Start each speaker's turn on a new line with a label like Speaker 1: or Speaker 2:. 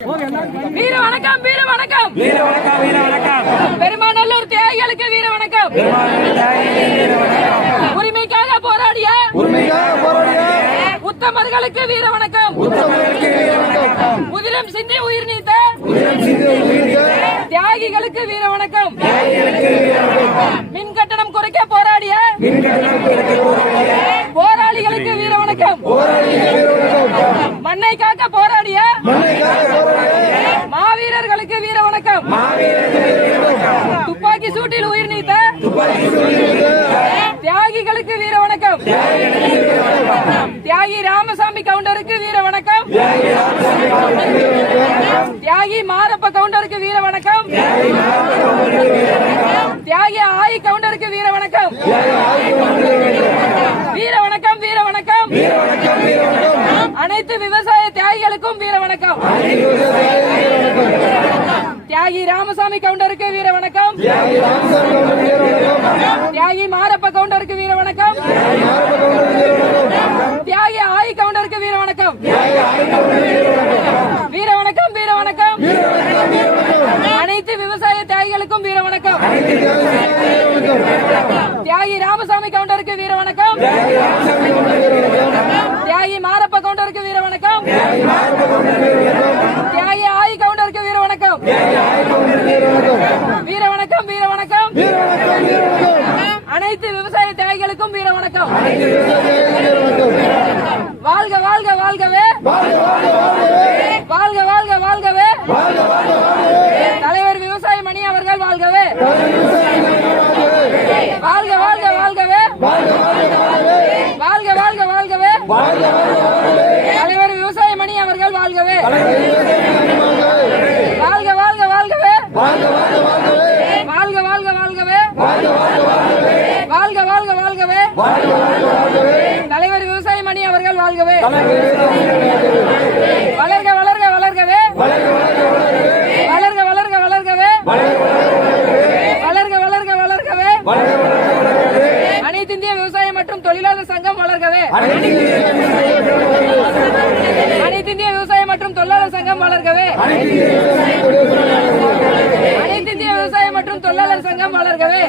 Speaker 1: வீர வணக்கம் வீர வணக்கம்
Speaker 2: வீர வணக்கம் வீர வணக்கம்
Speaker 1: பெருமாநல்லூர் தியாகிகளுக்கு வீர வணக்கம் உரிமைக்காக போராடிய
Speaker 3: உரிமைக்காக போராடிய
Speaker 1: உத்தமர்களுக்கு வீர வணக்கம். உதிரம் சிந்தி உயிர் நீத்த தியாகிகளுக்கு வீர வணக்கம் மின் கட்டணம் குறைக்க போராடிய போராளிகளுக்கு வீர வணக்கம். மண்ணை காக்க போராடிய துப்பாக்கி சூட்டில் உயிர் நீத்த தியாகிகளுக்கு வீர வணக்கம். தியாகி ராமசாமி கவுண்டருக்கு வீர வணக்கம். தியாகி மாரப்ப கவுண்டருக்கு வீர வணக்கம். தியாகி ஆயி கவுண்டருக்கு வீர வணக்கம். வீர வணக்கம் வீர வணக்கம்.
Speaker 3: வீர வணக்கம்
Speaker 1: அனைத்து விவசாய தியாகிகளுக்கும் வீர வணக்கம். தியாகி ராமசாமி கவுண்டருக்கு வீர வணக்கம்
Speaker 3: தியாகி
Speaker 1: மாரப்ப கவுண்டருக்கு வீர வணக்கம் தியாகி ஆயி கவுண்டருக்கு வீர வணக்கம் வீர வணக்கம் வீர வணக்கம் அனைத்து விவசாய தியாகிகளுக்கும் வீர வணக்கம் தியாகி ராமசாமி கவுண்டருக்கு வீர வணக்கம் தியாகி மாரப்ப கவுண்டருக்கு வீர வணக்கம் தியாகி ஆயி கவுண்டருக்கு வீர வணக்கம் வீர வணக்கம் வீர வணக்கம். அனைத்து விவசாய தியாகிகளுக்கும் வீர வணக்கம். வாழ்க வாழ்க வாழ்கவே.
Speaker 3: வாழ்க வாழ்க வாழ்கவே.
Speaker 1: வாழ்க வாழ்க வாழ்கவே.
Speaker 3: வாழ்க வாழ்க வாழ்கவே.
Speaker 1: தலைவர் விவசாய மணி அவர்கள் வாழ்கவே. வாழ்க வாழ்க வாழ்கவே.
Speaker 3: வாழ்க வாழ்க வாழ்கவே.
Speaker 1: வாழ்க வாழ்க வாழ்கவே.
Speaker 3: வாழ்க வாழ்க வாழ்கவே
Speaker 1: தலைவர் விவசாய மணி அவர்கள் வாழ்கவே வாழ்க வாழ்க வாழ்கவே
Speaker 3: வாழ்க வாழ்க வாழ்கவே
Speaker 1: வாழ்க வாழ்க வாழ்கவே
Speaker 3: வாழ்க வாழ்க வாழ்கவே
Speaker 1: வாழ்க வாழ்க வாழ்கவே
Speaker 3: வாழ்க வாழ்க வாழ்கவே
Speaker 1: தலைவர் விவசாய மணி அவர்கள் வாழ்கவே. வளர்க வளர்க வளர்கவே. வளர்க வளர்க வளர்கவே. வளர்க வளர்க வளர்கவே. அனைத்து இந்திய விவசாய மற்றும் தொழிலாளர் சங்கம் வளர்கவே. அனைத்து இந்திய விவசாய மற்றும் தொழிலாளர் சங்கம் வளர்கவே. விவசாய மற்றும் தொழிலாளர் சங்கம் வளர்கவே.